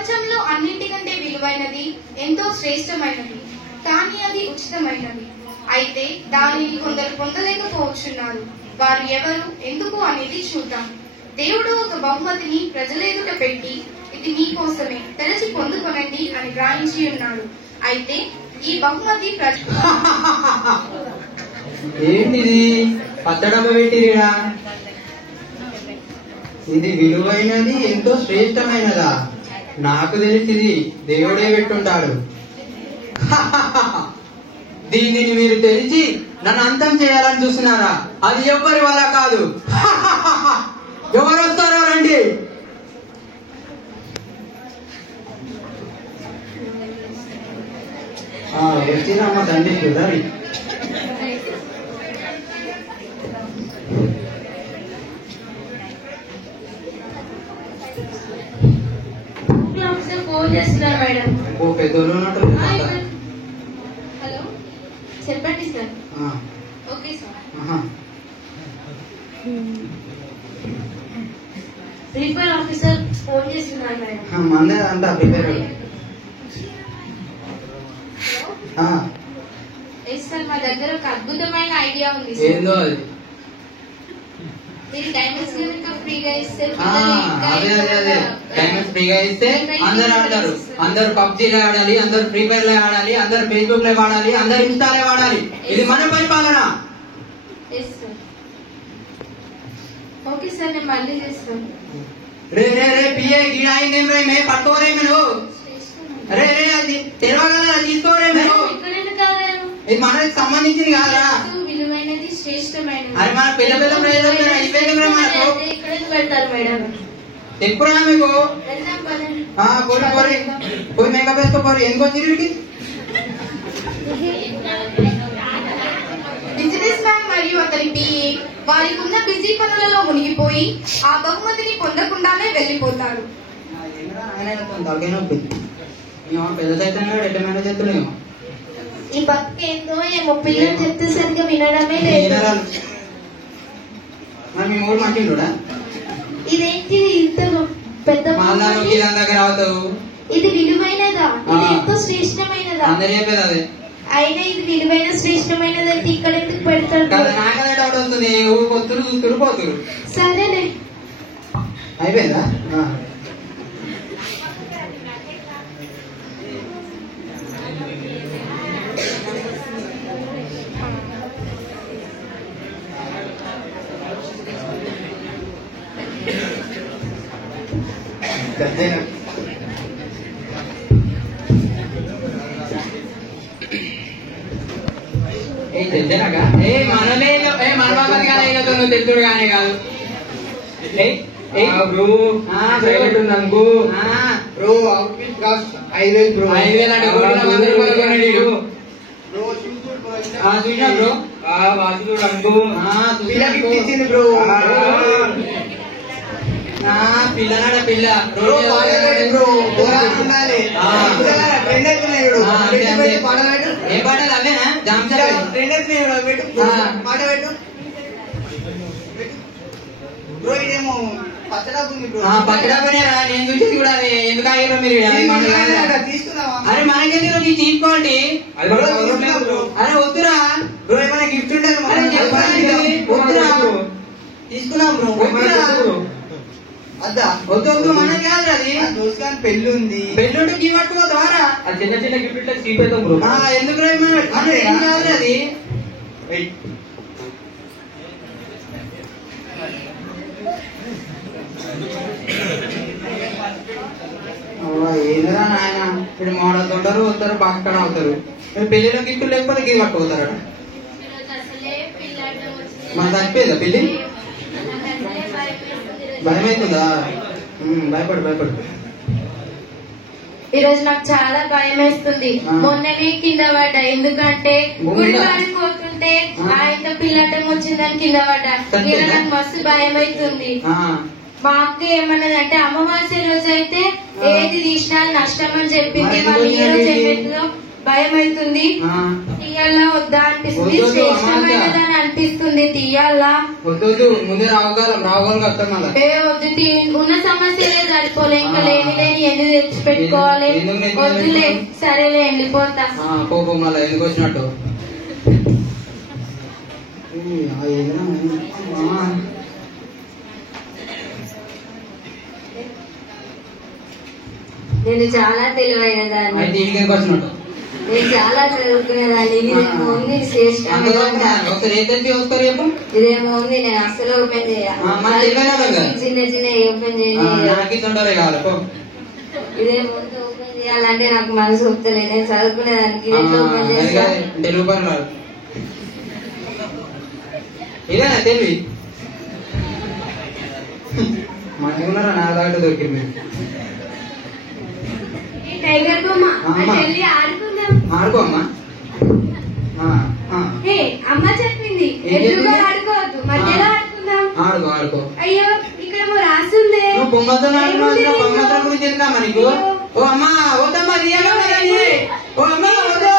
ప్రపంచంలో అన్నింటికంటే విలువైనది, ఎంతో శ్రేష్టమైనది, కానీ అది ఉచితమైనది. అయితే దానిని కొందరు పొందలేకపోవచ్చున్నారు. వారు ఎవరు, ఎందుకు అనేది చూద్దాం. దేవుడు ఒక బహుమతిని ప్రజల ఎదుట పెట్టి, ఇది మీకోసమే, తెరచి పొందుకొనండి అని వ్రాయించి ఉన్నాడు. అయితే ఈ బహుమతి ఏంటిది పచ్చడమ్మ పెట్టిరా? ఇది విలువైనది, ఎంతో శ్రేష్టమైనదా? నాకు తెలిసింది దేవుడే పెట్టుంటాడు. దీనిని మీరు తెలిసి నన్ను అంతం చేయాలని చూస్తున్నారా? అది ఎవ్వరి వల్ల కాదు. ఎవరు వస్తారో రండి. వచ్చినమ్మ తండ్రి చూడాలి. ఫోన్ చేస్తున్నారు మేడం. ఓ పెద్దోళ్ళు ఉన్నట్టు. హలో, చెప్పండి sir. Okay sir. Principal officer phone చేస్తున్నారు మేడం. మందే అంట ప్రిపేర్. సార్, మా దగ్గర ఒక అద్భుతమైన ఐడియా ఉంది. ఏందో అది? మీరు డైమండ్స్ ఫ్రీగా ఇస్తే, అదే డైమండ్స్ ఫ్రీగా ఇస్తే అందరు ఆడతారు. అందరు పబ్జీలో ఆడాలి, అందరు ఫ్రీ ఫైర్ లో ఆడాలి, అందరు ఫేస్బుక్ లో వాడాలి, అందరు ఇన్స్టాలో వాడాలి. ఇది మన పరిపాలన. ఓకే సార్, నేను మళ్ళీ చేస్తాను. రే రే రే పిఏ గిడాయిందేం రే, మే పట్టుకోరే మీరు. రే రే అది తెలవగలరా? తీసుకోరే మీరు. ఇది మనకి సంబంధించింది కాదా? విలువైనది, శ్రేష్టమైనది. అది మన పిల్ల పిల్ల ప్రజలు అయిపోయింది మనకు. పెడతారు మేడం. ఎప్పుడా మీకు పోయి మేకప్ వేసుకోపోరు. ఎందుకు వచ్చింది? బిజినెస్ మ్యాన్ మరియు అతని పిఏ వారికి ఉన్న బిజీ పనులలో మునిగిపోయి ఆ బహుమతిని పొందకుండానే వెళ్లిపోతారు. పెద్ద ఎట్టమైనా చెప్తున్నాము. ఈ బతుకేందో ఏమో, పిల్లలు చెప్తే సరిగ్గా వినడమే లేదు. మీ మూడు మంచిగా ఇదేంటిది ఇంత పెద్ద దగ్గర అవుతావు? ఇది విలువైనదా? ఇది ఎంతో శ్రేష్టమైనదా? అందరు చెప్పేది అదే. అయినా ఇది విలువైన శ్రేష్టమైనది అయితే ఇక్కడ ఎందుకు పెడతారు? నాకదే డౌట్ వస్తుంది. ఊరుకొత్తురు చూస్తురు పోతురు. సరేలే, అయిపోయిందా? తెలుసుడు కానీ కాదు. పిల్లనాడ పిల్ల ఏ పాటలు అవేనా? పచ్చడాకునే రా. నేను చూసి కూడా ఎందుకు ఆగారో మీరు. అరే మనకెందుకు తీసుకోండి. అరే వద్దురా బ్రో, ఏమైనా గిఫ్ట్ ఉంటే వద్దురా తీసుకున్నాం బ్రో. వద్దు మనకి కాదు. అది దోస్కాన్ పెళ్లి ఉంది. పెళ్ళుంటే గీ పట్టుకో ద్వారా చిన్న చిన్న గిఫ్ట్ తీపేద్దాం బ్రో. ఎందుకు కాదు అది. ఏదైనా నాయన ఇప్పుడు మోడతుంటారు, వస్తారు, పక్కన అవుతారు. పెళ్లిలో గిఫ్ట్ లేకపోతే గీ పట్టుకోతారట. మన చనిపోయిందా పెళ్లి? భయం అవుతుందా? భయపడు. ఈ రోజు నాకు చాలా భయం వేస్తుంది. మొన్ననే కింద పడ్డా. ఎందుకంటే గుడి పారిపోతుంటే ఇంత పిల్లటం వచ్చిందని కింద పడ్డా. ఇలా నాకు మస్తు భయం అవుతుంది. మా అక్క ఏమన్నదంటే అమావాస్య రోజు అయితే ఏది తీసినా నష్టం అని చెప్పింది. వాళ్ళు ఈ రోజు ఏమైతుందో భయం అవుతుంది. తీయాలా వద్దా అనిపిస్తుంది, శ్రేష్టమైనదని అనిపిస్తుంది. తీయాలా వద్దు, ముందే రావుగాలం వస్తాం మళ్ళా. వద్దు, ఉన్న సమస్యలే సరిపోలే, ఇంకా లేని ఎన్ని తెచ్చి పెట్టుకోవాలి. వద్దులే, సరేలే వెళ్ళిపోతా. పోపు మళ్ళా ఎందుకు వచ్చినట్టు. నేను చాలా తెలివైనదాన్ని, నేను చాలా చదువుకునేదాన్ని. ఇదేమో ఉంది శ్రేష్టమైన, ఇదేమో ఉంది నేను అస్సలు ఓపెన్ చేయాలి. చిన్న చిన్న ఓపెన్ చేయాలి. ఇదేమో ఓపెన్ చేయాలంటే నాకు మనసు ఒప్పుతలే. నేను చదువుకునేదానికి ఓపెన్ చేస్తా. ఇదేనా తెలివి? మనకున్నారా నా దాంట్లో దొరికింది. టైగర్ బొమ్మ వెళ్ళి ఆడుకుందాం. ఆడుకోమ్మా. అమ్మ చెప్పింది ఎదురుగా ఆడుకోవద్దు, మధ్యలో ఆడుకుందాం. ఆడుకో. అయ్యో ఇక్కడ రాస్తుందే. బొమ్మతో బొమ్మల గురించి వెళ్తామా నీకు? ఓ అమ్మా వద్దమ్మా, ఓ అమ్మా వద్దు.